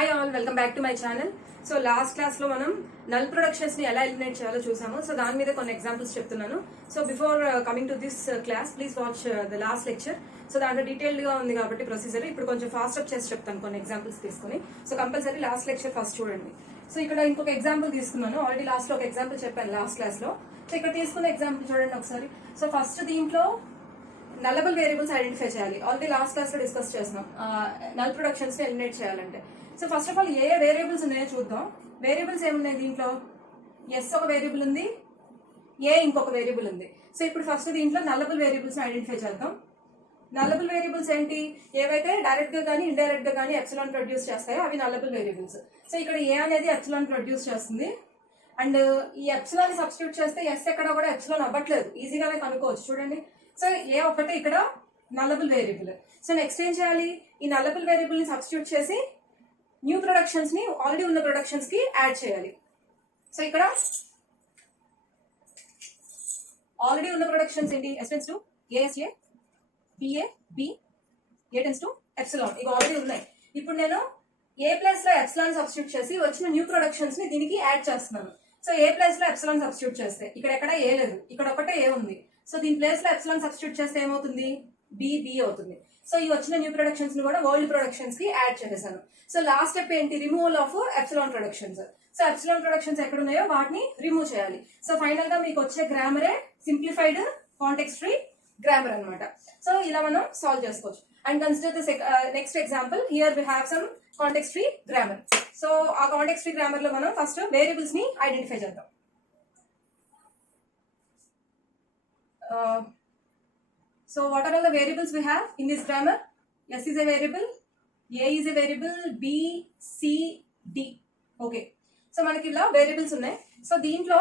Hi all, welcome back to my channel. So last class లో మనం null productions ని ఎలా ఎలిమినేట్ చేయాలో చూసాము. సో దాని మీద కొన్ని ఎగ్జాంపుల్స్ చెప్తున్నాను. So before coming to this class please watch the last lecture. So దాంట్లో డీటెయిల్డ్ గా ఉంది కాబట్టి ప్రొసీజర్ ఇప్పుడు కొంచెం ఫాస్ట్ అప్ చేసి చెప్తాను కొన్ని ఎగ్జాంపుల్స్ తీసుకుని. So compulsory last lecture first చూడండి. సో ఇక్కడ ఇంకొక ఎగ్జాంపుల్ తీసుకున్నాను. ఆల్రెడీ లాస్ట్ లో ఒక ఎగ్జాంపుల్ చెప్పాను లాస్ట్ క్లాస్ లో. సో ఇక్కడ తీసుకున్న ఎగ్జాంపుల్ చూడండి ఒకసారి. సో ఫస్ట్ దీంట్లో నల్లబుల్ వేరియబుల్స్ ఐడెంటిఫై చేయాలి. ఆల్రెడీ లాస్ట్ క్లాస్ లో డిస్కస్ చేస్తున్నాం నల్ ప్రొడక్షన్స్ ని ఎలిమినేట్ చేయాలంటే. So first of all A variables ఉన్నాయో చూద్దాం. వేరియబుల్స్ ఏమున్నాయి దీంట్లో? ఎస్ ఒక వేరియబుల్ ఉంది, ఏ ఇంకొక వేరియబుల్ ఉంది. సో ఇప్పుడు ఫస్ట్ దీంట్లో నల్లబుల్ వేరియబుల్స్ ఐడెంటిఫై చేద్దాం. నల్లబుల్ వేరియబుల్స్ ఏంటి? ఏవైతే డైరెక్ట్ గా కానీ ఇండైరెక్ట్ గా కానీ ఎప్సిలాన్ ప్రొడ్యూస్ చేస్తాయో అవి నల్లబుల్ వేరియబుల్స్. సో ఇక్కడ ఏ అనేది ఎప్సిలాన్ ప్రొడ్యూస్ చేస్తుంది. అండ్ ఈ ఎప్సిలాన్ సబ్స్టిట్యూట్ చేస్తే ఎస్ ఎక్కడ కూడా ఎప్సిలాన్ అవ్వట్లేదు, ఈజీగానే కనుక్కోవచ్చు చూడండి. సో ఏ ఒకటి ఇక్కడ నల్లబుల్ వేరియబుల్. సో నెక్స్ట్ ఏం చేయాలి? ఈ నల్లబుల్ వేరియబుల్ ని సబ్స్టిట్యూట్ చేసి న్యూ ప్రొడక్షన్స్ ని ఆల్రెడీ ఉన్న ప్రొడక్షన్స్ కి యాడ్ చేయాలి. సో ఇక్కడ ఆల్రెడీ ఉన్న ప్రొడక్షన్స్ ఏంటి? S tends to ASA, BA, B, A tends to epsilon. ఇవి ఆల్రెడీ ఉన్నాయి. ఇప్పుడు నేను ఏ ప్లేస్ లో ఎప్సిలాన్ సబ్స్టిట్యూట్ చేసి వచ్చిన న్యూ ప్రొడక్షన్స్ ని దీనికి యాడ్ చేస్తున్నాను. సో ఏ ప్లేస్ లో ఎప్సిలాన్ సబ్స్టిట్యూట్ చేస్తే ఇక్కడ ఎక్కడ ఏ లేదు, ఇక్కడ ఒకటే ఏ ఉంది. సో దీని ప్లేస్ లో ఎప్సిలాన్ సబ్స్టిట్యూట్ చేస్తే ఏమవుతుంది? బి అవుతుంది. సో ఈ వచ్చిన న్యూ ప్రొడక్షన్స్ ని కూడా ఓల్డ్ ప్రొడక్షన్స్ కి యాడ్ చేసేసాను. సో లాస్ట్ స్టెప్ ఏంటి? Removal of epsilon productions. So epsilon productions ఎక్కడ ఉన్నాయో వాటిని రిమూవ్ చేయాలి. సో ఫైనల్ గా మీకు వచ్చే గ్రామరే సింప్లిఫైడ్ కాంటెక్స్ట్ ఫ్రీ గ్రామర్ అనమాట. సో ఇలా మనం సాల్వ్ చేసుకోవచ్చు. And consider this next example. Here we have some context free grammar. So ఆ కాంటెక్స్ట్ ఫ్రీ గ్రామర్ లో మనం ఫస్ట్ వేరియబుల్స్ ని ఐడెంటిఫై చేద్దాం. So what are all the variables we have in this grammar? S is a variable, A is a variable, B, C, D. Okay. So మనకి ఇలా variables ఉన్నాయి. So దీంట్లో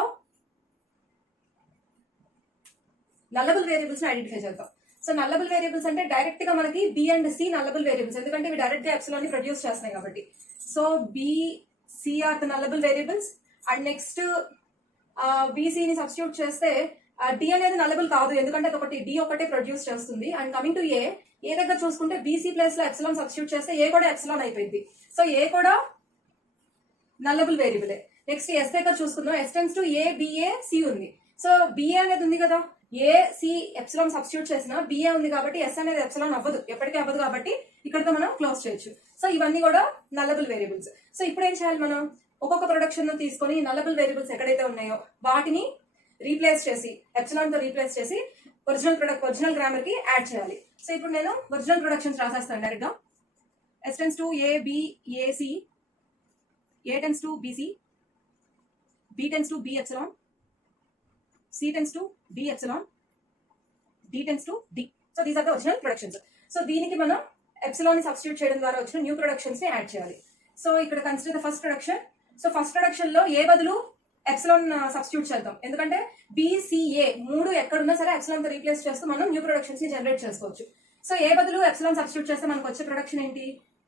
nullable variables ని identify చేద్దాం. So nullable variables అంటే direct గా మనకి B and C nullable variables, ఎందుకంటే ఇవి డైరెక్ట్ గా ఎప్సిలాన్ ని ప్రొడ్యూస్ చేస్తున్నాయి కాబట్టి. So B, C are the nullable variables. And next BC ని సబ్స్టిట్యూట్ చేస్తే డి అనేది నల్లబుల్ కాదు, ఎందుకంటే ఒకటి డి ఒకటే ప్రొడ్యూస్ చేస్తుంది. అండ్ కమింగ్ టు ఏ దగ్గర చూసుకుంటే బీసీ ప్లేస్ లో ఎప్సిలాన్ సబ్స్టిట్యూట్ చేస్తే ఏ కూడా ఎప్సిలాన్ అయిపోయింది. సో ఏ కూడా నల్లబుల్ వేరియబులే. నెక్స్ట్ ఎస్ దగ్గర చూసుకుందాం. S tends to A, BA, C ఉంది. సో బిఏ అనేది ఉంది కదా, ఏ సి ఎప్సిలాన్ సబ్స్టిట్యూట్ చేసిన బిఏ ఉంది కాబట్టి ఎస్ అనేది ఎప్సిలాన్ అవ్వదు, ఎప్పటికీ అవ్వదు కాబట్టి ఇక్కడతో మనం క్లోజ్ చేయొచ్చు. సో ఇవన్నీ కూడా నల్లబుల్ వేరియబుల్స్. సో ఇప్పుడు ఏం చేయాలి? మనం ఒక్కొక్క ప్రొడక్షన్ తీసుకొని నల్లబుల్ వేరియబుల్స్ ఎక్కడైతే ఉన్నాయో వాటిని రీప్లేస్ చేసి ఎప్సిలాన్ తో రీప్లేస్ చేసి ఒరిజినల్ గ్రామర్ కి యాడ్ చేయాలి. సో ఇప్పుడు నేను ఒరిజినల్ ప్రొడక్షన్స్ రాసేస్తాను డైరెక్ట్ గా. S tends to A, B, A, C, A tends to BC, B tends to B epsilon, C tends to D epsilon, D tends to D. So these are the original productions. So దీనికి మనం epsilon ని substitute చేయడం ద్వారా వచ్చిన new productions ని add చేయాలి. So ఇక్కడ consider the first production. So first production లో ఏ బదులు ఎప్సిలాన్ సబ్స్టిట్యూట్ చేద్దాం, ఎందుకంటే బిసిఏ మూడు ఎక్కడున్నా సరే ఎప్సిలాన్ తో రీప్లేస్ చేస్తూ మనం న్యూ ప్రొడక్షన్స్ ని జనరేట్ చేసుకోవచ్చు. సో ఏ బదులు ఎప్సిలాన్ సబ్స్టిట్యూట్ చేస్తే మనకు వచ్చే ప్రొడక్షన్ ఏంటి?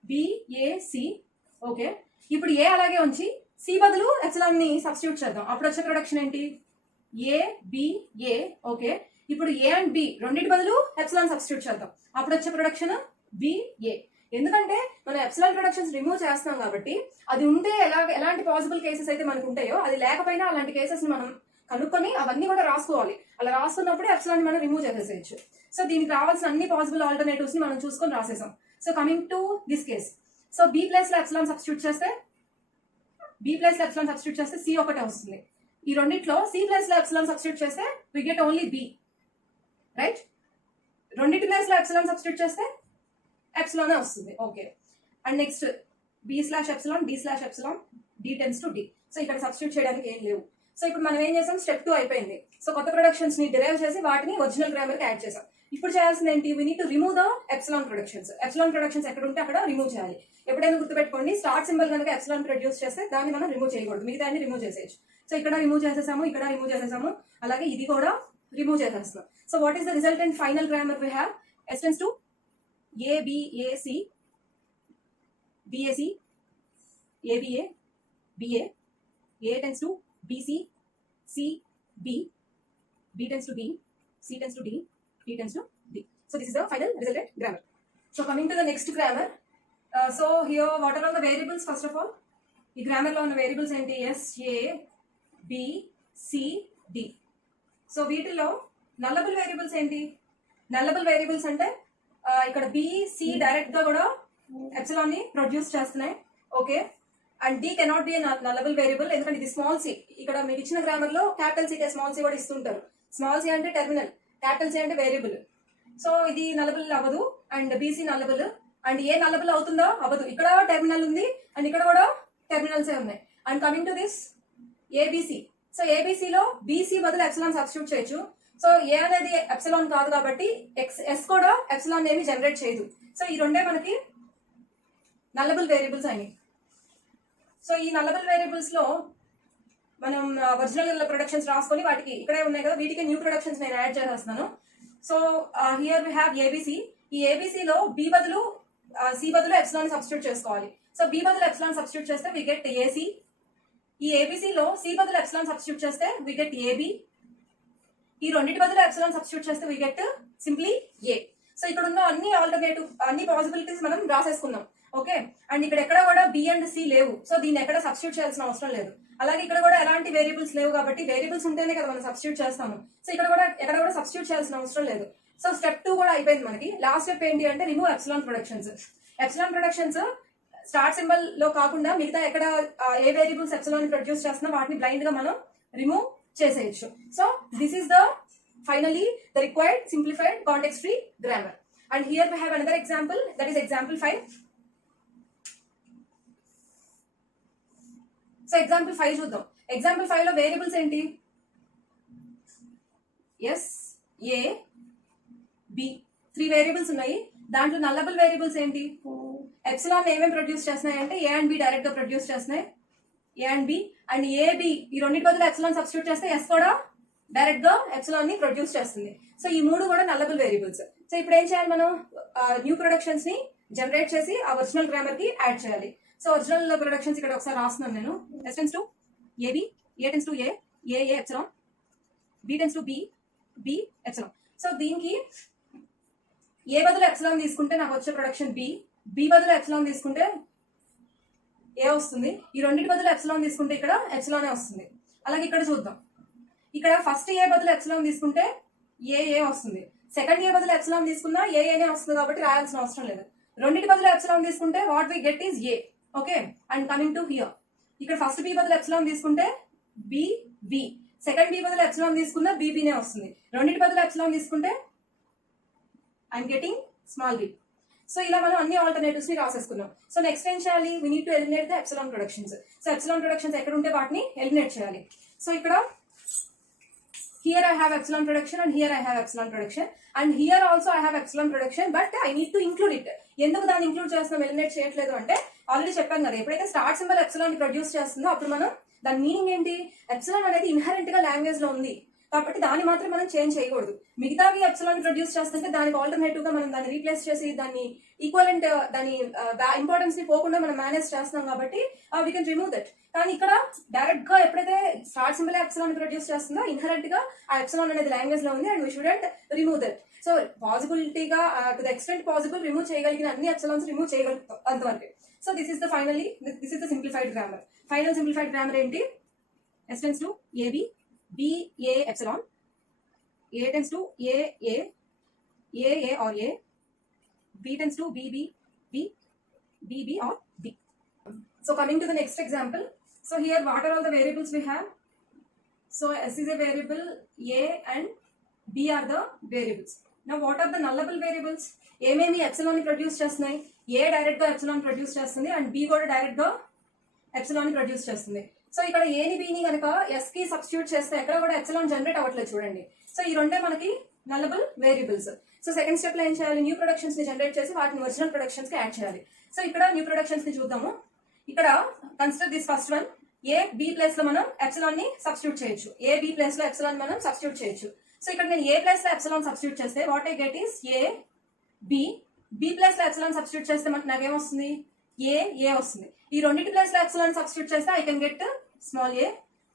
బిఏసి. ఓకే, ఇప్పుడు ఏ అలాగే ఉంచి సి బదులు ఎప్సిలాన్ ని సబ్స్టిట్యూట్ చేద్దాం, అప్పుడు వచ్చే ప్రొడక్షన్ ఏంటి? ఏబిఏ. ఓకే, ఇప్పుడు ఏ అండ్ బి రెండింటి బదులు ఎప్సిలాన్ సబ్స్టిట్యూట్ చేద్దాం, అప్పుడు వచ్చే ప్రొడక్షన్ బిఏ. ఎందుకంటే మనం ఎప్సిలాన్ ప్రొడక్షన్స్ రిమూవ్ చేస్తున్నాం కాబట్టి అది ఉంటే ఎలాంటి పాసిబుల్ కేసెస్ అయితే మనకు ఉంటాయో, అది లేకపోయినా అలాంటి కేసెస్ ని మనం కనుక్కొని అవన్నీ కూడా రాసుకోవాలి. అలా రాసుకున్నప్పుడు ఎప్సిలాన్ మనం రిమూవ్ చేసేసేయచ్చు. సో దీనికి రావాల్సిన అన్ని పాసిబుల్ ఆల్టర్నేటివ్స్ ని మనం చూసుకొని రాసేసాం. So coming to this case. So B place లో ఎప్సిలాన్ సబ్స్టిట్యూట్ చేస్తే సి ఒకటే వస్తుంది. ఈ రెండిట్లో సి ప్లేస్ లో ఎప్సిలాన్ సబ్స్టిట్యూట్ చేస్తే we get only B, right? రెండింటి ప్లేస్ లో ఎప్సిలాన్ సబ్స్టిట్యూట్ చేస్తే ఎప్సిలానే వస్తుంది. Okay, and next B slash epsilon, D slash epsilon, D tends to D. So ఇక్కడ సబ్స్టిట్యూట్ చేయడానికి ఏం లేవు. సో ఇప్పుడు మనం ఏం చేసాం? స్టెప్ 2 అయిపోయింది. సో కొత్త ప్రొడక్షన్స్ ని డిరైవ్ చేసి వాటిని ఒరిజినల్ గ్రామర్ కి యాడ్ చేసాం. ఇప్పుడు చేయాల్సింది ఏంటి? We need to remove the epsilon productions. Epsilon productions ఎక్కడ ఉంటే అక్కడ రిమూవ్ చేయాలి. ఎప్పుడైనా గుర్తుపెట్టుకోండి, స్టార్ట్ సింబల్ కనుక ఎప్సిలాన్ ప్రొడ్యూస్ చేస్తే దాన్ని మనం రిమూవ్ చేయకూడదు, మిగతా అన్ని రిమూవ్ చేసేయచ్చు. సో ఇక్కడ రిమూవ్ చేసేసాము, ఇక్కడ రిమూవ్ చేసేసాము, అలాగే ఇది కూడా రిమూవ్ చేసేస్తున్నాం. So what is the resultant final grammar we have? S tends to ABAC, BAC, ABA, BA, A tends to BC, C, B, B tends to D, C tends to D, D tends to D. So this is the final resultant grammar. So coming to the next grammar, so here what are all the variables? First of all ఈ grammar లో ఉన్న variables ఏంటి? S, A, B, C, D. So వీటిలో nullable variables ఏంటి? నల్లబుల్ variables అంటే ఇక్కడ B, C direct గా కూడా ఎప్సిలాన్ ని ప్రొడ్యూస్ చేస్తున్నాయి. Okay, and D cannot be nullable variable, ఎందుకంటే ఇది స్మాల్ సి. ఇక్కడ మీకు ఇచ్చిన గ్రామర్ లో క్యాపిటల్ సి స్మాల్ సి కూడా ఇస్తుంటారు. స్మాల్ సి అంటే టెర్మినల్, క్యాపిటల్ సి అంటే వేరియబుల్. సో ఇది నల్లబుల్ అవ్వదు, అండ్ బీసీ నల్లబుల్, అండ్ ఏ నల్లబుల్ అవుతుందో అవ్వదు. ఇక్కడ టెర్మినల్ ఉంది అండ్ ఇక్కడ కూడా టెర్మినల్సే ఉన్నాయి. And coming to this ABC. So ఏబిసిలో బీసీ బదులు ఎప్సిలాన్ సబ్స్టిట్యూట్ చేయొచ్చు. సో ఏ అనేది ఎప్సిలాన్ కాదు కాబట్టి ఎస్ కూడా ఎప్సిలాన్ ఏమి జనరేట్ చేయదు. సో ఈ రెండే మనకి నల్లబుల్ వేరియబుల్స్ అయినాయి. సో ఈ నల్లబుల్ వేరియబుల్స్ లో మనం ఒరిజినల్ ప్రొడక్షన్స్ రాసుకొని వాటికి ఇక్కడే ఉన్నాయి కదా, వీటికి న్యూ ప్రొడక్షన్స్ నేను యాడ్ చేసేస్తున్నాను. So here we have ABC. ఈ ఏబిసిలో బి బదులు సి బదులు ఎప్సిలాన్ సబ్స్టిట్యూట్ చేసుకోవాలి. సో బి బదులు ఎప్సిలాన్ సబ్స్టిట్యూట్ చేస్తే వి గెట్ ఏసి. ఈ ఏబిసిలో సి బదులు ఎప్సిలాన్ సబ్స్టిట్యూట్ చేస్తే వి గెట్ ఏబి. ఈ రెండింటి బదులు ఎప్సిలాన్ సబ్స్టిట్యూట్ చేస్తే we get simply A. So ఇక్కడ ఉన్న అన్ని ఆల్టర్నేటివ్ అన్ని పాసిబిలిటీస్ మనం రాసేసుకున్నాం. ఓకే, అండ్ ఇక్కడ ఎక్కడ కూడా బి అండ్ సి లేవు. సో దీన్ని ఎక్కడ సబ్స్టిట్యూట్ చేయాల్సిన అవసరం లేదు. అలాగే ఇక్కడ కూడా ఎలాంటి వేరియబుల్స్ లేవు కాబట్టి వేరియబుల్స్ ఉంటేనే కదా మనం సబ్స్టిట్యూట్ చేస్తాము. సో ఇక్కడ కూడా ఎక్కడ కూడా సబ్స్టిట్యూట్ చేయాల్సిన అవసరం లేదు. సో స్టెప్ 2 కూడా అయిపోయింది మనకి. లాస్ట్ స్టెప్ ఏంటి అంటే remove epsilon productions. Epsilon productions start symbol లో కాకుండా మిగతా ఎక్కడ ఏ వేరియబుల్స్ ఎప్సిలాన్ ప్రొడ్యూస్ చేస్తున్నా వాటిని బ్లైండ్ గా మనం రిమూవ్ చేసేయచ్చు. So this is the finally the required simplified context free grammar. And here we have another example, that is example 5. So example 5 చూద్దాం. ఎగ్జాంపుల్ 5 లో వేరియబుల్స్ ఏంటి? ఎస్, ఏ, బి, 3 వేరియబుల్స్ ఉన్నాయి. దాంట్లో నల్లబుల్ వేరియబుల్స్ ఏంటి? Epsilon ఏమేమి produce చేస్తున్నాయి అంటే A and B direct గా ప్రొడ్యూస్ చేస్తున్నాయి. A and B and AB ఈ రెండింటి బదులు ఎప్సిలాన్ సబ్స్టిట్యూట్ చేస్తే ఎస్ కూడా డైరెక్ట్ గా ఎప్సిలాన్ ని ప్రొడ్యూస్ చేస్తుంది. సో ఈ 3 కూడా నల్లబుల్ వేరియబుల్స్. సో ఇప్పుడు ఏం చేయాలి? మనం న్యూ ప్రొడక్షన్స్ ని జనరేట్ చేసి ఆ ఒరిజినల్ గ్రామర్ కి యాడ్ చేయాలి. సో ఒరిజినల్ ప్రొడక్షన్స్ ఇక్కడ ఒకసారి రాస్తున్నాను నేను. S tends to AB, A tends to A, A epsilon, B tends to B, B epsilon. So దీనికి ఏ బదులు ఎప్సిలాన్ తీసుకుంటే నాకు వచ్చే ప్రొడక్షన్ బి, బి బదులు ఎప్సిలాన్ తీసుకుంటే ఏ వస్తుంది. ఈ రెండింటి బదులు ఎప్సిలాన్ తీసుకుంటే ఇక్కడ ఎప్సిలానే వస్తుంది. అలాగే ఇక్కడ చూద్దాం. ఇక్కడ ఫస్ట్ ఏ బదులు ఎప్సిలాన్ తీసుకుంటే ఏ వస్తుంది. సెకండ్ ఏ బదులు ఎప్సిలాన్ తీసుకున్నా ఏనే వస్తుంది కాబట్టి రాయాల్సిన అవసరం లేదు. రెండింటి బదులు ఎప్సిలాన్ తీసుకుంటే what we get is A. Okay, and coming to here, ఇక్కడ ఫస్ట్ బి బదులు ఎప్సిలాన్ తీసుకుంటే బి, సెకండ్ బి బదులు ఎప్సిలాన్ తీసుకున్నా బీనే వస్తుంది. రెండింటి బదులు ఎప్సిలాన్ తీసుకుంటే I'm getting small B. So ఇలా మనం అన్ని ఆల్టర్నేటివ్స్ ని రాసేసుకున్నాం. సో నెక్స్ట్ ఏం చేయాలి? We need to eliminate the epsilon productions. So epsilon productions ఎక్కడ ఉంటే వాటిని ఎలిమినేట్ చేయాలి. సో ఇక్కడ here I have epsilon production and here I have epsilon production and here also I have epsilon production, but I need to include it. ఎందుకు దాన్ని include చేస్తున్నాం, eliminate చేయట్లేదు అంటే ఆల్రెడీ చెప్పాను కదా, ఎప్పుడైతే స్టార్ట్ సింబల్ ఎప్సిలాన్ ప్రొడ్యూస్ చేస్తుందో అప్పుడు మనం దాని మీనింగ్ ఏంటి? ఎప్సిలాన్ అనేది ఇన్హరెంట్ గా లాంగ్వేజ్ లో ఉంది కాబట్టి దాన్ని మాత్రం మనం చేంజ్ చేయకూడదు. మిగతావి ఎప్సిలాన్ ప్రొడ్యూస్ చేస్తుంటే దానికి ఆల్టర్నేటివ్ గా మనం దాన్ని రీప్లేస్ చేసి దాన్ని ఈక్వలెంట్ దాని ఇంపార్టెన్స్ ని పోకుండా మనం మేనేజ్ చేస్తున్నాం కాబట్టి వీ కెన్ రిమూవ్ దట్. కానీ ఇక్కడ డైరెక్ట్ గా ఎప్పుడైతే స్టార్ట్ సింబల్ ఎప్సిలాన్ ప్రొడ్యూస్ చేస్తుందో ఇన్హరెంట్ గా ఆ ఎప్సిలాన్ అనేది లాంగ్వేజ్ లో ఉంది and we shouldn't remove that. So పాసిబిలిటీగా to the extent possible remove చేయగలిగిన అన్ని ఎప్సిలాన్స్ రిమూవ్ చేయగలుగుతాం అంతవరకు. So this is the simplified grammar. Final simplified grammar ఏంటి? S tends to AB, B A epsilon, A tends to A or A, B tends to B or B. So coming to the next example, so here what are all the variables we have? So S is a variable, A and B are the variables. Now what are the nullable variables? ఏమేమి epsilon ని produce చేస్తున్నాయి? ఏ direct గా epsilon produce చేస్తుంది and B కూడా direct గా epsilon ని produce చేస్తుంది. So ఇక్కడ ఏని బిని కనుక ఎస్ కి సబ్స్టిట్యూట్ చేస్తే ఎక్కడ కూడా ఎప్సిలాన్ జనరేట్ అవ్వట్లేదు చూడండి. సో ఈ రెండే మనకి nullable variables. So second step లో ఏం చేయాలి? న్యూ ప్రొడక్షన్స్ ని జనరేట్ చేసి వాటిని ఒరిజినల్ ప్రొడక్షన్స్ కి యాడ్ చేయాలి. సో ఇక్కడ న్యూ ప్రొడక్షన్స్ ని చూద్దాము. ఇక్కడ consider this first one. A B place లో మనం ఎప్సిలాన్ ని సబ్స్టిట్యూట్ చేయొచ్చు. ఏ బి ప్లేస్ లో ఎప్సిలాన్ మనం సబ్స్టిట్యూట్ చేయొచ్చు. సో ఇక్కడ నేను ఏ ప్లేస్ లో ఎప్సిలాన్ సబ్స్టిట్యూట్ చేస్తే what I get is A B place లో ఎప్సిలాన్ సబ్స్టిట్యూట్ చేస్తే మనకు నాకేమొస్తుంది? ఏ వస్తుంది. ఈ రెండింటి ప్లేస్ లో ఎప్సిలాన్ సబ్స్టిట్యూట్ చేస్తే I can get small A.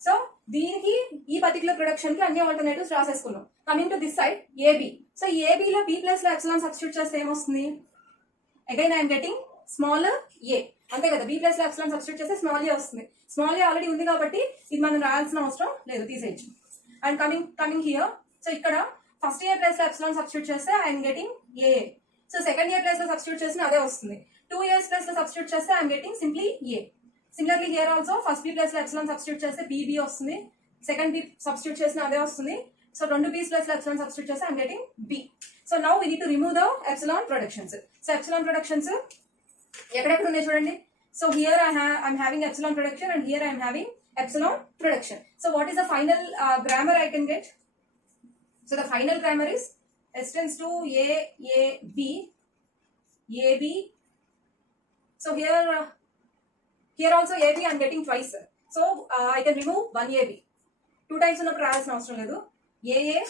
So దీనికి ఈ పర్టికులర్ ప్రొడక్షన్ కి అన్ని ఆల్టర్నేటివ్స్ రాసేసుకున్నాం. Coming to this side AB. So ఏబిలో బి ప్లేస్ లో ఎప్సిలాన్ సబ్స్టిట్యూట్ చేస్తే ఏమొస్తుంది? Again I'm getting small A, అంతే కదా. బి ప్లేస్ లో ఎప్సిలాన్ సబ్స్టిట్యూట్ చేస్తే స్మాల్ ఏ వస్తుంది. స్మాల్ ఏ ఆల్రెడీ ఉంది కాబట్టి ఇది మనం రాయాల్సిన అవసరం లేదు, తీసేయచ్చు. అండ్ కమింగ్ హియర్, సో ఇక్కడ ఫస్ట్ ఇయర్ ప్లేస్ లో ఎప్సిలాన్ సబ్స్టిట్యూట్ చేస్తే I'm getting A. So second year place లో సబ్స్టిట్యూట్ చేసిన అదే వస్తుంది. 2 years ప్లేస్ లో సబ్స్టిట్యూట్ చేస్తే I'm getting simply A. Similarly here also first B place లో ఎప్సిలాన్ సబ్స్టిట్యూట్ చేస్తే బి వస్తుంది. సెకండ్ బి సబ్స్టిట్యూట్ చేసిన అదే వస్తుంది. సో 2 b's ప్లేస్ లో ఎప్సిలాన్ సబ్స్టిట్యూట్ చేస్తే I'm getting B. So now we need to remove the epsilon productions. So epsilon productions ఎక్కడెక్కడ ఉన్నాయి చూడండి. So here I'm having epsilon production and here I'm having epsilon production. So what is the final grammar I can get? So the final grammar is S tends to AB. So here also AB I'm getting twice. So I can remove 1 AB. 2 times ఉన్నప్పుడు రాయాల్సిన అవసరం లేదు. AA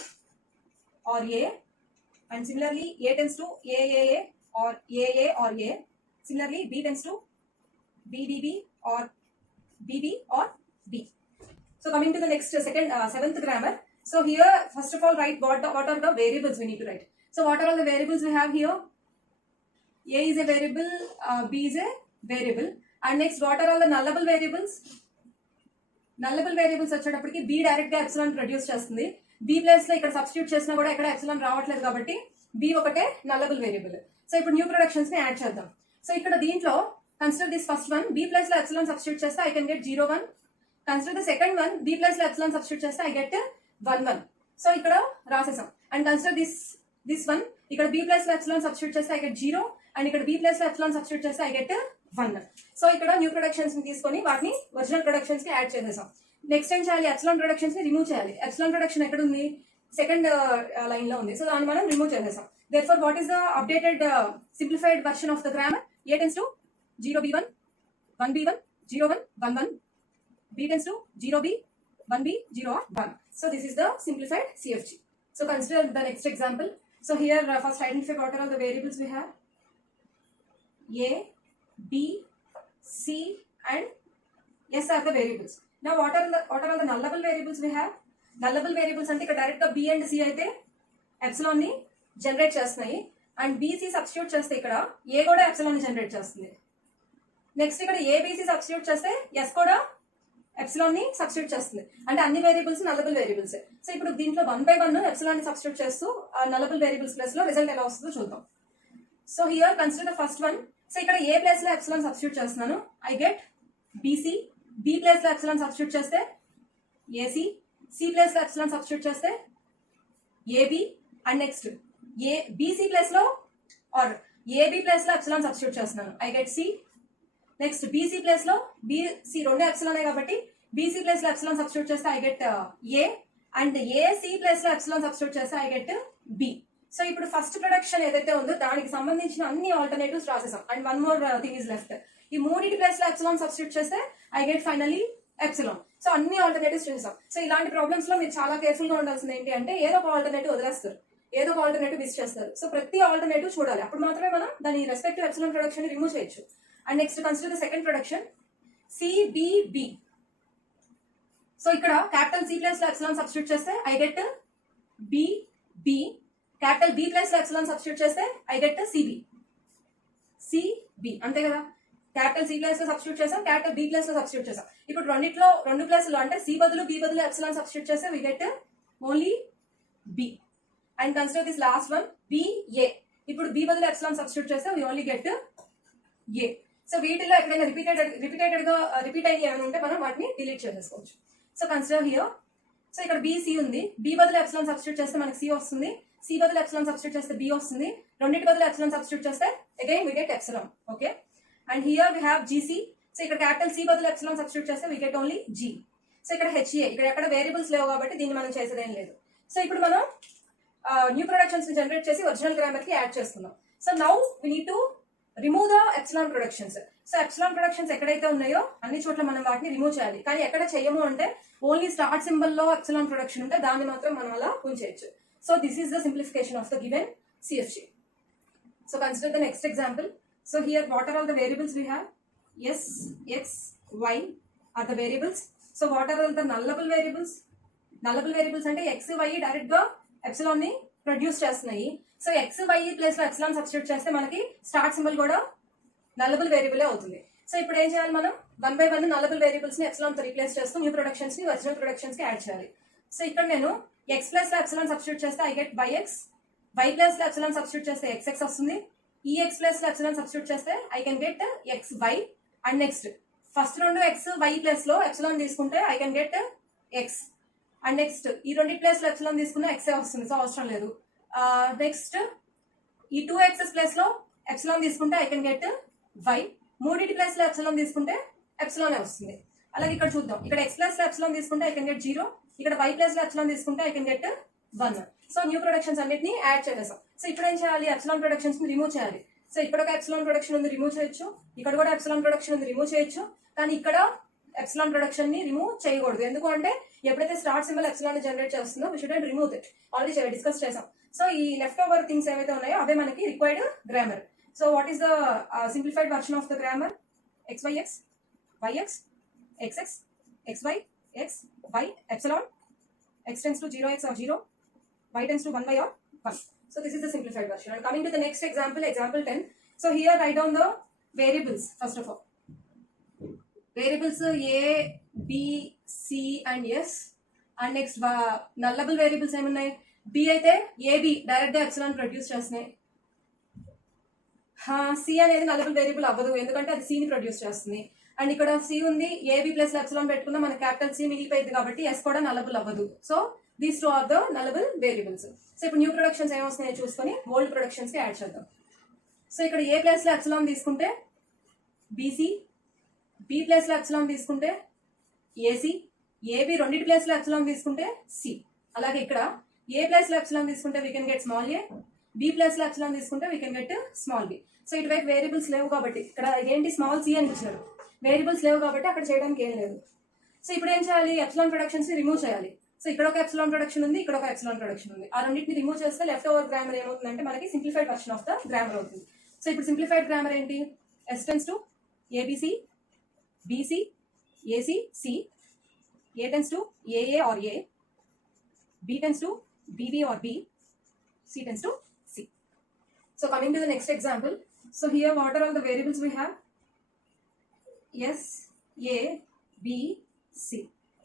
or A, and similarly A tends to AAA or AA or A. Similarly B tends to BBB or BB or B. So coming to the next seventh grammar. So here first of all write what are the variables we need to write. So what are all the variables we have here? A is a variable, B is a variable, and next what are all the nullable variables? Nullable variables వచ్చేటప్పటికి B direct గా epsilon produce చేస్తుంది. B place లో ఇక్కడ substitute చేసినా కూడా ఎక్కడ epsilon రావట్లేదు కాబట్టి B ఒకటే nullable వేరియబుల్. సో ఇప్పుడు న్యూ ప్రొడక్షన్స్ ని యాడ్ చేద్దాం. సో ఇక్కడ దీంట్లో consider this first one, B place లో ఎప్సిలాన్ సబ్స్టిట్యూట్ చేస్తే I can get 0 1. Consider the second one, B place లో ఎప్సిలాన్ సబ్స్టిట్యూట్ చేస్తే ఐ గెట్ 1 1. సో ఇక్కడ రాసేసాం. అండ్ కన్సిడర్ దిస్ వన్, ఇక్కడ B ప్లేస్ లో ఎప్సిలాన్ సబ్స్టిట్యూట్ చేస్తే ఐ గెట్ 0, అండ్ ఇక్కడ B place లో ఎప్సిలాన్ సబ్స్టిట్యూట్ చేస్తే ఐ గెట్ 1. సో ఇక్కడ న్యూ ప్రొడక్షన్స్ ని తీసుకొని వాటిని ఒరిజినల్ ప్రొడక్షన్స్ కి యాడ్ చేసేసాం. నెక్స్ట్ ఏం చేయాలి? ఎప్సిలాన్ ప్రొడక్షన్స్ ని రిమూవ్ చేయాలి. ఎప్సిలాన్ ప్రొడక్షన్ ఎక్కడ ఉంది? సెకండ్ లైన్ లో ఉంది. సో దాన్ని మనం రిమూవ్ చేసేసాం. Therefore what is the updated simplified version of the grammar? A tends to 0B1 1B1 0 1 1 1. B tends to 0B 1B 0 1. So this is the simplified CFG. So consider the next example. So here first identify what are all the variables we have. A, B, C and S are the variables. Now what are all the nullable variables we have? Nullable variables అంటే ఇక్కడ direct గా B and C అయితే epsilon ని generate చేస్తున్నాయి, and BC substitute చేస్తే ఇక్కడ A కూడా epsilon ని జనరేట్ చేస్తుంది. నెక్స్ట్ ఇక్కడ ABC సబ్స్టిట్యూట్ చేస్తే S కూడా ఎప్సిలాన్ ని సబ్స్టిట్యూట్ చేస్తుంది. అంటే అన్ని వేరియబుల్స్ నల్లబుల్ వేరియబుల్స్. సో ఇప్పుడు దీంట్లో 1 by 1 ఎప్సిలాన్ ని సబ్స్టిట్యూట్ చేస్తూ ఆ నల్లబుల్ వేరియబుల్స్ ప్లేస్ లో రిజల్ట్ ఎలా వస్తుందో చూద్దాం. So here consider the first one. So ఇక్కడ ఏ ప్లేస్ లో ఎప్సిలాన్ సబ్స్టిట్యూట్ చేస్తున్నాను, I get BC. B place లో ఎప్సిలాన్ సబ్స్టిట్యూట్ చేస్తే AC. C ప్లేస్ లో ఎప్సిలాన్ సబ్స్టిట్యూట్ చేస్తే AB. And next BC place లో ఆర్ AB ప్లేస్ లో epsilon substitute చేస్తున్నాను, I get C. Next BC place లో BC రెండు ఎప్సిలానే కాబట్టి BC ప్లేస్ లో ఎప్సిలాన్ సబ్స్టిట్యూట్ చేస్తే I get A. And AC place లో ఎప్సిలాన్ సబ్స్టిట్యూట్ చేస్తే ఐ గెట్ B. సో ఇప్పుడు ఫస్ట్ ప్రొడక్షన్ ఏదైతే ఉందో దానికి సంబంధించిన అన్ని ఆల్టర్నేటివ్స్ రాసేసాం. And one more thing is left. ఈ మూడింటి ప్లేస్ లో ఎప్సిలాన్ సబ్స్టిట్యూట్ చేస్తే I get finally epsilon. So అన్ని ఆల్టర్నేటివ్స్ చేసాం. సో ఇలాంటి ప్రాబ్లమ్స్ లో మీరు చాలా కేర్ఫుల్ గా ఉండాల్సింది ఏంటి అంటే ఏదో ఒక ఆల్టర్నేటివ్ వదిలేస్తారు, ఏదో ఒక ఆల్టర్నేటివ్ మిస్ చేస్తారు. సో ప్రతి ఆల్టర్నేటివ్ చూడాలి, అప్పుడు మాత్రమే మనం దాని రెస్పెక్టివ్ ఎప్సిలాన్ ప్రొడక్షన్ ని రిమూవ్ చేయొచ్చు. And next consider the second production CBB. So ఇక్కడ క్యాపిటల్ C ప్లేస్ లో ఎప్సిలాన్ సబ్స్టిట్యూట్ చేస్తే I get BB. Capital B place లో ఎప్సిలాన్ సబ్స్టిట్యూట్ చేస్తే ఐ గెట్ CB. అంతే కదా. క్యాపిటల్ C ప్లేస్ లో సబ్స్టిట్యూట్ చేసాం, క్యాపిటల్ B ప్లేస్ లో సబ్స్టిట్యూట్ చేసాం. ఇప్పుడు రెండిట్లో రెండు ప్లేస్లో అంటే C బదులు B బదులు ఎప్సిలాన్ సబ్స్టిట్యూట్ చేస్తే we get only B. And consider this last one BA. ఇప్పుడు B బదులు ఎప్సిలాన్ సబ్స్టిట్యూట్ చేస్తే we only get A. So వీటిలో ఎక్కడైనా రిపీట్ అయ్యి ఏమైనా ఉంటే మనం వాటిని డిలీట్ చేసేసుకోవచ్చు. So consider here. సో ఇక్కడ BC ఉంది, B బదులు ఎప్సిలాన్ సబ్స్టిట్యూట్ చేస్తే మనకి C వస్తుంది, C బదులు ఎప్సిలాన్ సబ్స్టిట్యూట్ చేస్తే B వస్తుంది, రెండింటి బదులు ఎప్సిలాన్ సబ్స్టిట్యూట్ చేస్తే again we get epsilon. Okay. And here we have GC. So ఇక్కడ క్యాపిటల్ C బదులు ఎప్సిలాన్ సబ్స్టిట్యూట్ చేస్తే we get only G. So ఇక్కడ HA, ఇక్కడ ఎక్కడ వేరియబుల్స్ లేవు కాబట్టి దీన్ని మనం చేసేదేం లేదు. సో ఇప్పుడు మనం న్యూ ప్రొడక్షన్స్ ని జనరేట్ చేసి ఒరిజినల్ గ్రామర్ కి యాడ్ చేసుకుందాం. So now we need to remove the epsilon productions. So epsilon productions ఎక్కడైతే ఉన్నాయో అన్ని చోట్ల మనం వాటిని రిమూవ్ చేయాలి. కానీ ఎక్కడ చేయము అంటే ఓన్లీ స్టార్ట్ సింబల్ లో ఎప్సిలాన్ ప్రొడక్షన్ ఉంటే దాన్ని మాత్రం మనం అలా ఉంచేయచ్చు. So this is the simplification of the given CFG. So consider the next example. So here what are all the variables we have? S, X, Y are the variables. So what are all the nullable variables? Nullable variables అంటే X, Y direct గా epsilon ని produce చేస్తున్నాయి. So X, Y place లో epsilon substitute చేస్తే మనకి start symbol కూడా nullable variable అవుతుంది. So ఇప్పుడు ఏం చేయాలి, మనం 1 by 1 నల్లబుల్ వేరియబుల్స్ ని ఎప్సిలాన్ తో రీప్లేస్ చేస్తూ న్యూ ప్రొడక్షన్స్ ని ఒరిజినల్ ప్రొడక్షన్స్ కి యాడ్ చేయాలి. సో ఇక్కడ నేను ఎక్స్ ప్లస్ లో ఎప్సిలాన్ సబ్స్టిట్యూట్ చేస్తే I get by X, Y plus లో ఎప్సిలాన్ సబ్స్టిట్యూట్ చేస్తే ఎక్స్ ఎక్స్ వస్తుంది, ఈ ఎక్స్ ప్లస్ లో ఎప్సిలాన్ సబ్స్టిట్యూట్ చేస్తే I can get X Y. And next first రెండు ఎక్స్ వై ప్లస్ లో ఎప్సిలాన్ తీసుకుంటే I can get X. And next ఈ రెండు ప్లేస్ లో ఎప్సిలాన్ తీసుకున్న ఎక్సే వస్తుంది, సో అవసరం లేదు. నెక్స్ట్ ఈ 2x ప్లేస్ లో ఎప్సిలాన్ తీసుకుంటే ఐ కెన్ గెట్ వై. మూడింటి ప్లేస్ లో ఎప్సిలాన్ తీసుకుంటే ఎప్సిలానే వస్తుంది. అలాగే ఇక్కడ చూద్దాం, ఇక్కడ ఎక్స్ ప్లస్ లో ఎప్సిలాన్ తీసుకుంటే ఐ కెన్ గెట్ 0, ఇక్కడ వై ప్లస్ లో ఎప్సిలాన్ తీసుకుంటే I can get 1. So new productions అన్నిటిని యాడ్ చేసేసాం. సో ఇప్పుడు ఏం చేయాలి, ఎప్సిలాన్ ప్రొడక్షన్స్ ని రిమూవ్ చేయాలి. సో ఇక్కడ ఒక ఎప్సిలాన్ ప్రొడక్షన్ ఉంది, రిమూవ్ చేయొచ్చు. ఇక్కడ కూడా ఎప్సిలాన్ ప్రొడక్షన్ ఉంది, రిమూవ్ చేయొచ్చు. కానీ ఇక్కడ ఎప్సిలాన్ ప్రొడక్షన్ ని రిమూవ్ చేయకూడదు. ఎందుకు అంటే ఎప్పుడైతే స్టార్ట్ సింబల్ ఎప్సిలాన్ జనరేట్ చేస్తుందో we should remove it. Already discuss చేసాం. సో ఈ లెఫ్ట్ ఓవర్ థింగ్స్ ఏవైతే ఉన్నాయో అవే మనకి required grammar. So what is the simplified version of the grammar? xyx, yx, xx, xy, x, y, epsilon, x tends to 0x or 0, y tends to 1 by or 1. So this is the simplified version. And coming to the next example, example 10. So here write down the variables first of all. Variables a, b, c and s. And next nullable variables ఏమున్నాయి? b అయితే ab direct గా epsilon produce చేస్తున్నాయి. C అనేది నల్లబుల్ variable అవ్వదు, ఎందుకంటే అది సిని produce చేస్తుంది. అండ్ ఇక్కడ సి ఉంది, ఏబి ప్లస్ ఎప్సిలాన్ పెట్టుకున్నా మన క్యాపిటల్ సి మిగిలిపోయింది కాబట్టి ఎస్ కూడా నల్లబుల్ అవ్వదు. So these two are the nullable variables. So ఇప్పుడు న్యూ ప్రొడక్షన్స్ ఏమొస్తున్నాయో చూసుకొని ఓల్డ్ ప్రొడక్షన్స్ కి యాడ్ చేద్దాం. సో ఇక్కడ ఏ ప్లస్ లో ఎప్సిలాన్ తీసుకుంటే బీసీ, బి ప్లస్ లో ఎప్సిలాన్ తీసుకుంటే ఏసీ, ఏబి రెండింటి ప్లస్ లో ఎప్సిలాన్ తీసుకుంటే సి. అలాగే ఇక్కడ ఏ ప్లస్ లో ఎప్సిలాన్ తీసుకుంటే we can get small A, B plus లో ఎప్సిలాన్ తీసుకుంటే we can get small B. So ఇటువైపు వేరియబుల్స్ లేవు కాబట్టి ఇక్కడ ఏంటి స్మాల్ సి అని ఇచ్చినారు, వేరియబుల్స్ లేవు కాబట్టి అక్కడ చేయడానికి ఏం లేదు. సో ఇప్పుడు ఏం చేయాలి, ఎప్సిలాన్ ప్రొడక్షన్స్ ని రిమూవ్ చేయాలి. సో ఇక్కడ ఒక ఎప్సిలాన్ ప్రొడక్షన్ ఉంది, ఇక్కడ ఒక ఎప్సిలాన్ ప్రొడక్షన్ ఉంది. ఆ రెండింటిని రిమూవ్ చేస్తే లెఫ్ట్ ఓవర్ గ్రామర్ ఏమవుతుందంటే మనకి simplified version of the grammar అవుతుంది. సో ఇప్పుడు సింప్లిఫైడ్ గ్రామర్ ఏంటి, S tends to ABC, BC, AC, C, A tends to AA or A, B tends to BB or B, C tends to C. So coming to the next example, so here what are all the variables we have? S, A, B, C.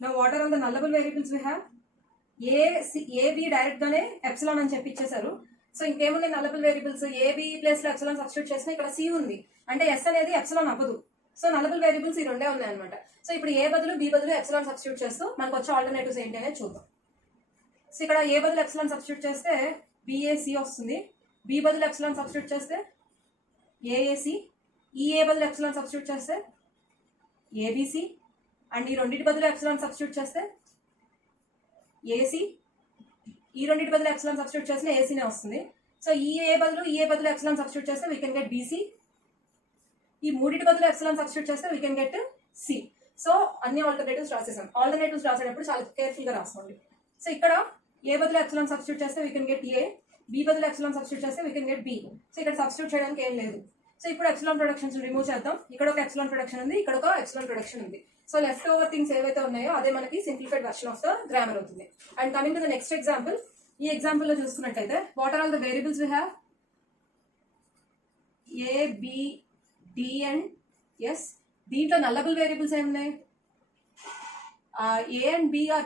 Now what are all the nullable variables we have? A, C, A, B direct గానే epsilon అని చెప్పి ఇచ్చేసారు. So ఇంకేమున్నాయి nullable variables, A B place లో epsilon substitute చేసినా ఇక్కడ C ఉంది, అంటే ఎస్ అనేది ఎప్సిలాన్ అవ్వదు. సో నల్లబుల్ వేరియబుల్స్ ఈ రెండే ఉన్నాయి అనమాట. సో ఇప్పుడు ఏ బదులు బి బదులు ఎప్సిలాన్ సబ్స్టిట్యూట్ చేస్తూ మనకు వచ్చే ఆల్టర్నేటివ్స్ ఏంటి అనేది చూద్దాం. సో ఇక్కడ ఏ బదులు ఎప్సిలాన్ సబ్స్టిట్యూట్ చేస్తే బిఏసి వస్తుంది, బి బదులు ఎప్సిలాన్ సబ్స్టిట్యూట్ చేస్తే ఏఏసి, ఈఏ బదులు ఎప్సిలాన్ సబ్స్టిట్యూట్ చేస్తే ఏబిసి, అండ్ ఈ రెండింటి బదులు ఎప్సిలాన్ సబ్స్టిట్యూట్ చేస్తే ఏసి, ఈ రెండింటి బదులు ఎప్సిలాన్ సబ్స్టిట్యూట్ చేస్తే ఏసీనే వస్తుంది. సో ఈఏ బదులు ఎప్సిలాన్ సబ్స్టిట్యూట్ చేస్తే వీ కెన్ గెట్ బీసీ, ఈ మూడింటి బదులు ఎప్సిలాన్ సబ్స్టిట్యూట్ చేస్తే we can get C. So అన్ని ఆల్టర్నేటివ్స్ రాసేసాం. ఆల్టర్నేటివ్స్ రాసేటప్పుడు చాలా కేర్ఫుల్ గా రాసుకోండి. సో ఇక్కడ ఏ బదులు ఎప్సిలాన్ సబ్స్టిట్యూట్ చేస్తే we can get A, B బదులు ఎప్సిలాన్ సబ్స్టిట్యూట్ చేస్తే we can get B. So ఇక్కడ సబ్స్టిట్యూట్ చేయడానికి ఏం లేదు. సో ఇప్పుడు ఎప్సిలాన్ ప్రొడక్షన్స్ రిమూవ్ చేద్దాం. ఇక్కడ ఒక ఎప్సిలాన్ ప్రొడక్షన్ ఉంది, ఇక్కడ ఒక ఎప్సిలాన్ ప్రొడక్షన్ ఉంది. సో లెఫ్ట్ ఓవర్ థింగ్స్ ఏవైతే ఉన్నాయో అదే మనకి simplified version of the grammar అవుతుంది. And coming to the next example, ఈ ఎగ్జాంపుల్ లో చూసుకున్నట్టయితే what are all the variables we have? A, B, D and S. దీంట్లో నల్లబుల్ వేరియబుల్స్ ఏమున్నాయి? A and B are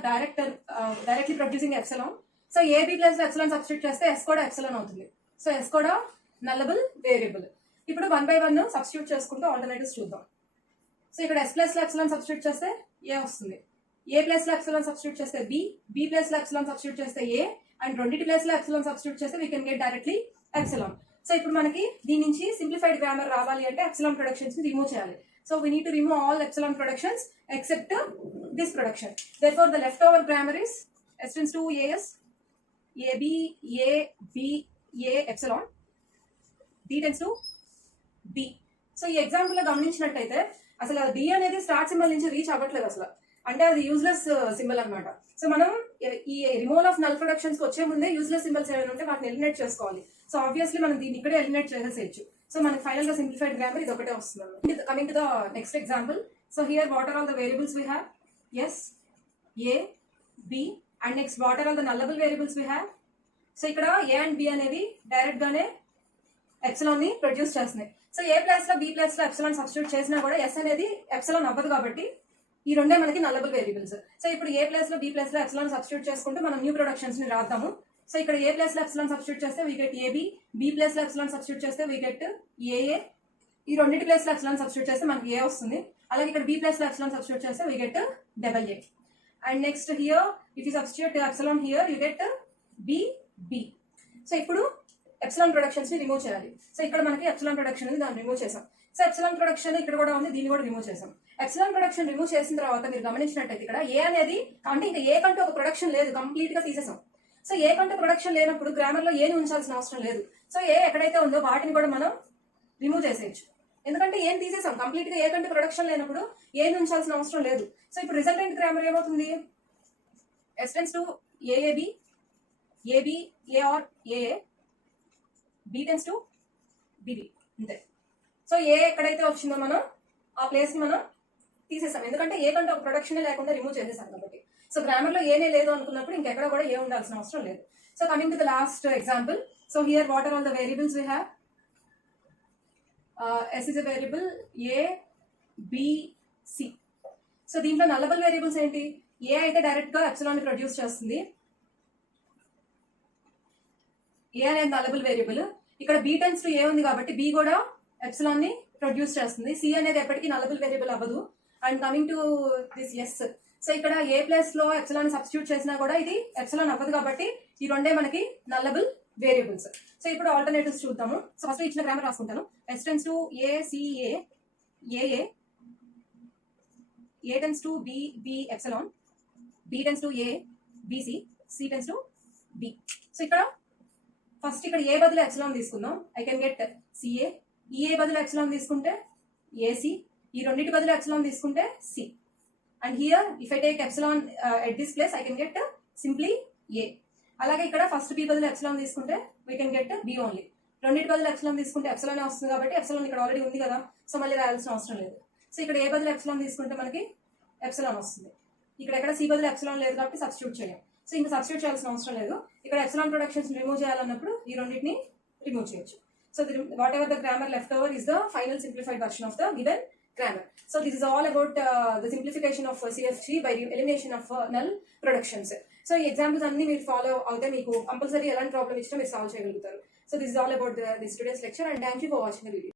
directly producing epsilon. So AB plus epsilon substitute చేస్తే S కూడా epsilon అవుతుంది. So S కూడా nullable variable. ఇప్పుడు 1 by 1 substitute చేసుకుంటూ alternatives చూద్దాం. So ఇక్కడ ఎస్ ప్లస్ ఎప్సిలాన్ సబ్స్టిట్యూట్ చేస్తే ఏ వస్తుంది, ఏ ప్లస్ ఎప్సిలాన్ సబ్స్టిట్యూట్ చేస్తే B, B plus epsilon substitute చేస్తే ఏ, అండ్ రెండింటి ప్లస్ ఎప్సిలాన్ సబ్స్టిట్యూట్ చేస్తే we can get directly epsilon. So ఇప్పుడు మనకి దీని నుంచి సింప్లిఫైడ్ గ్రామర్ రావాలి అంటే ఎప్సిలాన్ ప్రొడక్షన్స్ ని రిమూవ్ చేయాలి. So we need to remove all epsilon productions except this production. Therefore the leftover grammar is s tends to as, ab, a, b, a epsilon, d tends to b. So ఈ example లో గమనించినట్టయితే అసలు D అనేది start symbol నుంచి reach అవ్వట్లేదు అసలు, అంటే అది యూజ్లెస్ సింబల్ అనమాట. సో మనం ఈ రిమూవల్ ఆఫ్ నల్ ప్రొడక్షన్స్ వచ్చే ముందే యూజ్లెస్ సింబల్స్ ఏమైనా ఉంటే వాటిని ఎలిమినేట్ చేసుకోవాలి. సో ఆబ్వియస్లీ మనం దీన్ని ఇక్కడే ఎలిమినేట్ చేసేసేయచ్చు. సో మనకి ఫైనల్ గా సింప్లిఫైడ్ గ్రామర్ ఇది ఒకటే వస్తుంది. Coming to the next example, so here what are all the variables we have? S, A, B, and next what are all the nullable variables we have? So ఇక్కడ A and B అనేవి direct గానే epsilon ని produce చేస్తున్నాయి. So A place లో B place లో epsilon substitute చేసినా కూడా yes అనేది ఎప్సిలాన్ అవ్వదు కాబట్టి ఈ రెండే మనకి నల్లబుల్ వేరియబుల్స్. సో ఇప్పుడు ఏ ప్లేస్ లో బి ప్లేస్ లో ఎప్సిలాన్ సబ్స్టిట్యూట్ చేసుకుంటూ మనం న్యూ ప్రొడక్షన్స్ ని రాద్దాము. సో ఇక్కడ ఏ ప్లేస్ లో ఎప్సిలాన్ సబ్స్టిట్యూట్ చేస్తే we get AB, B place లో ఎప్సిలాన్ సబ్స్టిట్యూట్ చేస్తే వీ గెట్ ఏఏ, ఈ రెండింటి ప్లేస్ లో ఎప్సిలాన్ సబ్స్టిట్యూట్ చేస్తే మనకి ఏ వస్తుంది. అలాగే ఇక్కడ బి ప్లేస్ లో ఎప్సిలాన్ సబ్స్టిట్యూట్ చేస్తే we get double A. And next here if you substitute epsilon here you get B B. So ఇప్పుడు ఎప్సిలాన్ ప్రొడక్షన్స్ ని రిమూవ్ చేయాలి. సో ఇక్కడ మనకి ఎప్సిలాన్ ప్రొడక్షన్ ఉంది, దాన్ని రిమూవ్ చేసాం. సో ఎప్సిలాన్ ప్రొడక్షన్ ఇక్కడ కూడా ఉంది, దీన్ని కూడా రిమూవ్ చేసాం. ఎప్సిలాన్ ప్రొడక్షన్ రిమూవ్ చేసిన తర్వాత మీరు గమనించినట్టయితే ఇక్కడ ఏ అనేది అంటే ఇంకా ఏ కంటే ఒక ప్రొడక్షన్ లేదు, కంప్లీట్ గా తీసేసాం. సో ఏ కంటే ప్రొడక్షన్ లేనప్పుడు గ్రామర్ లో ఏని ఉంచాల్సిన అవసరం లేదు. సో ఏ ఎక్కడైతే ఉందో వాటిని కూడా మనం రిమూవ్ చేసేయచ్చు, ఎందుకంటే ఏం తీసేసాం. కంప్లీట్ గా ఏ కంటే ప్రొడక్షన్ లేనప్పుడు ఏని ఉంచాల్సిన అవసరం లేదు. సో ఇప్పుడు రిజల్టెంట్ గ్రామర్ ఏమవుతుంది, S tends to AAB, AB or AA, B tends to BB, అంతే. సో ఏ ఎక్కడైతే వచ్చిందో మనం ఆ ప్లేస్ ని మనం తీసేసాం, ఎందుకంటే ఏ కంటే ఒక ప్రొడక్షన్ లేకుండా రిమూవ్ చేసేసాం కాబట్టి. సో గ్రామర్ లో ఏనే లేదు అనుకున్నప్పుడు ఇంకెక్కడ కూడా ఏ ఉండాల్సిన అవసరం లేదు. So coming to the last example. So here what are all the variables we have. S is a variable, A B C. So దీంట్లో నల్లబుల్ వేరియబుల్స్ ఏంటి, ఏ అయితే డైరెక్ట్ గా ఎప్సిలాన్ ని ప్రొడ్యూస్ చేస్తుంది, ఏ అనేది నల్లబుల్ వేరియబుల్. ఇక్కడ బి టెన్స్ టు ఏ ఉంది కాబట్టి బి కూడా ఎప్సిలాన్ ని ప్రొడ్యూస్ చేస్తుంది. సి అనేది ఎప్పటికీ నల్లబుల్ వేరియబుల్ అవ్వదు. And coming to this S, so ఇక్కడ ఏ ప్లేస్ లో ఎప్సిలాన్ సబ్స్టిట్యూట్ చేసినా కూడా ఇది ఎప్సిలాన్ అవ్వదు కాబట్టి ఈ రెండే మనకి నల్లబుల్ వేరియబుల్స్. సో ఇప్పుడు ఆల్టర్నేటివ్స్ చూద్దాము. సో ఫస్ట్ ఇచ్చిన గ్రామర్ రాసుకుంటాను. S tends to A CA, AA, A tends to B B epsilon, B tends to A BC, C tends to B. So ఇక్కడ ఫస్ట్ ఇక్కడ ఏ బదులు epsilon తీసుకుందాం. I can get CA, ఈ ఏ బదులు epsilon తీసుకుంటే ఏసి, ఈ రెండింటి బదులు ఎప్సిలాన్ తీసుకుంటే C. And here if I take epsilon at this place I can get simply A. అలాగే ఇక్కడ ఫస్ట్ బి బదులు ఎప్సిలాన్ తీసుకుంటే we can get B only. రెండింటి బదులు ఎప్సిలాన్ తీసుకుంటే ఎప్సిలాన్ వస్తుంది కాబట్టి ఎప్సిలాన్ ఇక్కడ ఆల్రెడీ ఉంది కదా, సో మళ్ళీ రాయాల్సిన అవసరం లేదు. సో ఇక్కడ ఏ బదులు ఎప్సిలాన్ తీసుకుంటే మనకి ఎప్సిలాన్ వస్తుంది. ఇక్కడ ఎక్కడ సి బదులు ఎప్సిలాన్ లేదు కాబట్టి సబ్స్టిట్యూట్ చేయం. సో ఇంకా సబ్స్టిట్యూట్ చేయాల్సిన అవసరం లేదు. ఇక్కడ ఎప్సిలాన్ ప్రొడక్షన్స్ రిమూవ్ చేయాలన్నప్పుడు ఈ రెండింటిని రిమూవ్ చేయొచ్చు. So whatever the grammar left over is the final simplified version of the given grammar. So this is all about the simplification of CFG by the elimination of null productions. So ఈ examples అన్ని మీరు follow అవుతే మీకు compulsory ఎలాంటి problem ఇచ్చినా మీరు solve చేయగలుగుతారు. So this is all about this today's lecture and thank you for watching the video.